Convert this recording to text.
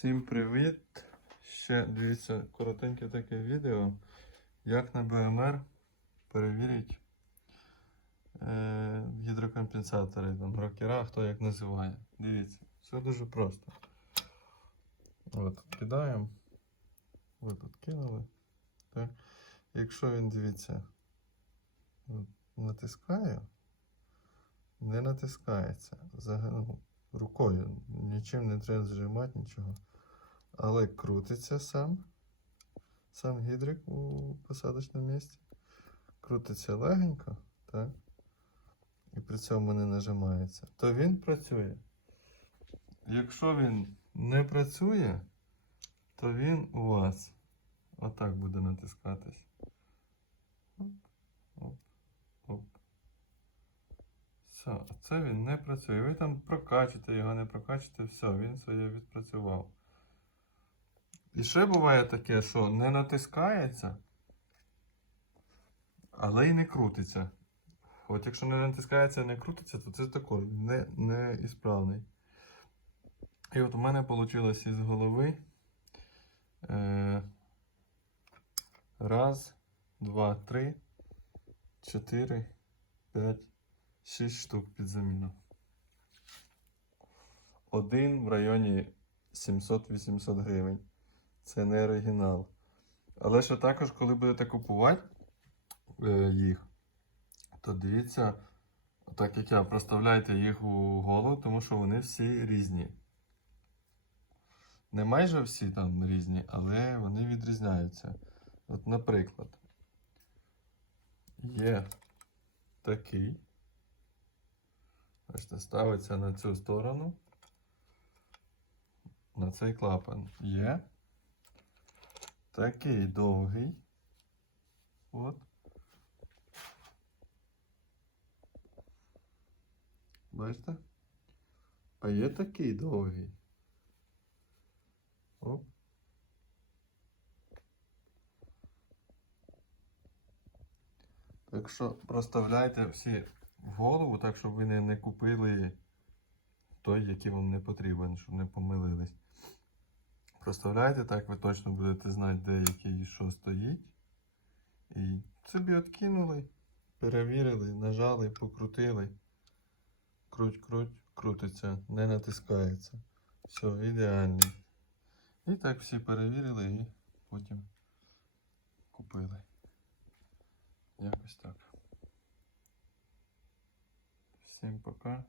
Всім привіт! Ще дивіться коротеньке таке відео, як на БМР перевірити е, гідрокомпенсатори, там, рокера, хто як називає. Дивіться, все дуже просто. От, кидаємо. Ви тут кинули. Так. Якщо він, дивіться, натискає, не натискається. Взагалі, ну, рукою. Нічим не треба зжимати, нічого. Але крутиться сам. Сам гідрик у посадочному місці. Крутиться легенько, так? І при цьому не нажимається. То він працює. Якщо він не працює, то він у вас отак буде натискатись. Оп, оп, оп. Все, це він не працює. Ви там прокачите його, не прокачите, все, він своє відпрацював. І ще буває таке, що не натискається, але й не крутиться. От якщо не натискається і не крутиться, то це також не, не ісправний. І от у мене вийшло із голови. Е, раз, два, три, чотири, п'ять. 6 штук під заміну. Один в районі 700-800 гривень. Це не оригінал. Але ще також, коли будете купувати е, їх, то дивіться, так як я, проставляйте їх у голову, тому що вони всі різні. Не майже всі там різні, але вони відрізняються. От, наприклад, є такий. Бачите, ставиться на цю сторону. На цей клапан є. Такий довгий. От. Бачите? А є такий довгий. Оп. Так що проставляйте всі в голову, так щоб ви не, не купили той, який вам не потрібен, щоб не помилились. Проставляйте, так ви точно будете знати, де який що стоїть. І собі откинули, перевірили, нажали, покрутили. Круть, круть, крутиться, не натискається. Все, ідеальний. І так всі перевірили і потім купили. Якось так. Всім пока.